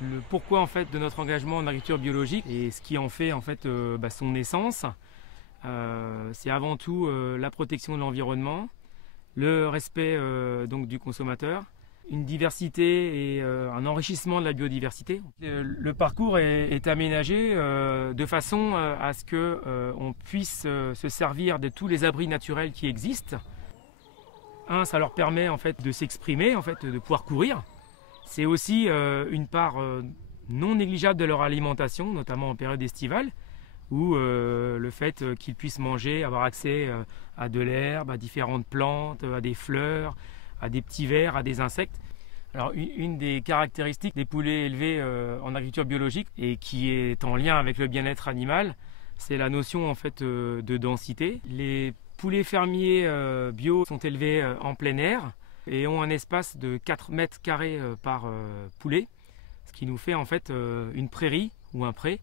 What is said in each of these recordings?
Le pourquoi en fait de notre engagement en agriculture biologique et ce qui en fait son essence, c'est avant tout la protection de l'environnement, le respect donc du consommateur, une diversité et un enrichissement de la biodiversité. Le parcours est aménagé de façon à ce que on puisse se servir de tous les abris naturels qui existent. Ça leur permet en fait de s'exprimer, de pouvoir courir. C'est aussi une part non négligeable de leur alimentation, notamment en période estivale, où le fait qu'ils puissent manger, avoir accès à de l'herbe, à différentes plantes, à des fleurs, à des petits vers, à des insectes. Alors une des caractéristiques des poulets élevés en agriculture biologique et qui est en lien avec le bien-être animal, c'est la notion en fait de densité. Les poulets fermiers bio sont élevés en plein air et ont un espace de 4 mètres carrés par poulet, ce qui nous fait en fait une prairie ou un pré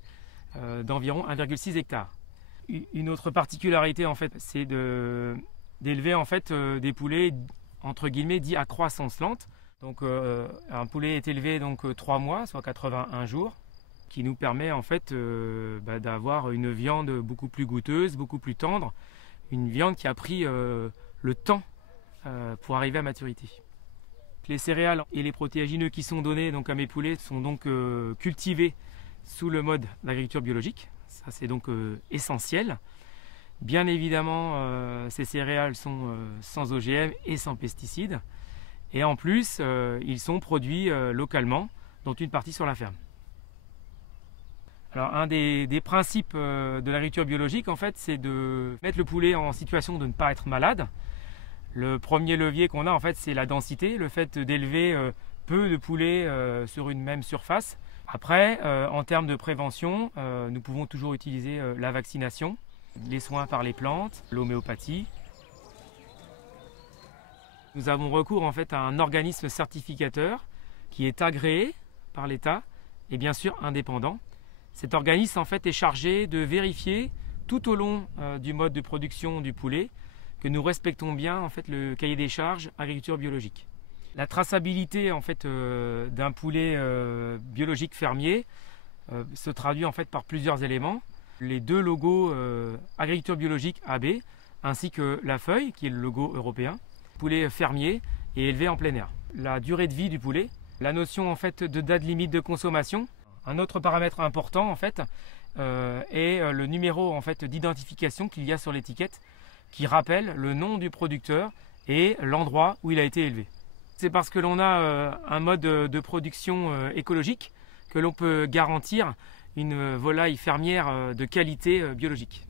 d'environ 1,6 hectares. Une autre particularité en fait, c'est d'élever en fait des poulets entre guillemets dits à croissance lente. Donc un poulet est élevé donc 3 mois, soit 81 jours, qui nous permet en fait d'avoir une viande beaucoup plus goûteuse, beaucoup plus tendre, une viande qui a pris le temps pour arriver à maturité. Les céréales et les protéagineux qui sont donnés donc à mes poulets sont donc cultivés sous le mode d'agriculture biologique. Ça c'est donc essentiel. Bien évidemment, ces céréales sont sans OGM et sans pesticides. Et en plus, ils sont produits localement, dont une partie sur la ferme. Alors, un des principes de l'agriculture biologique, en fait, c'est de mettre le poulet en situation de ne pas être malade. Le premier levier qu'on a, en fait, c'est la densité, le fait d'élever peu de poulets sur une même surface. Après, en termes de prévention, nous pouvons toujours utiliser la vaccination, les soins par les plantes, l'homéopathie. Nous avons recours en fait à un organisme certificateur qui est agréé par l'État et bien sûr indépendant. Cet organisme en fait est chargé de vérifier tout au long du mode de production du poulet que nous respectons bien en fait le cahier des charges agriculture biologique. La traçabilité en fait d'un poulet biologique fermier se traduit en fait par plusieurs éléments. Les deux logos agriculture biologique AB ainsi que la feuille qui est le logo européen. Poulet fermier et élevé en plein air. La durée de vie du poulet, la notion en fait de date limite de consommation. Un autre paramètre important en fait est le numéro en fait d'identification qu'il y a sur l'étiquette qui rappelle le nom du producteur et l'endroit où il a été élevé. C'est parce que l'on a un mode de production écologique que l'on peut garantir une volaille fermière de qualité biologique.